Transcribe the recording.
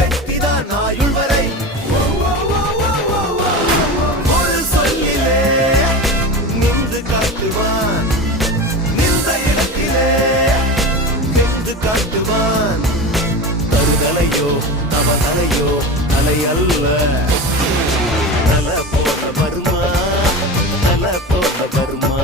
வெற்றிதான் ஆயுள் வரை. ஒரு சொல்லிலே நின்று காட்டுவான், நின்ற இடத்திலே நின்று காட்டுவான். தருதலையோ தவதலையோ தலை அல்ல, தல போல வருமா, தல போல வருமா.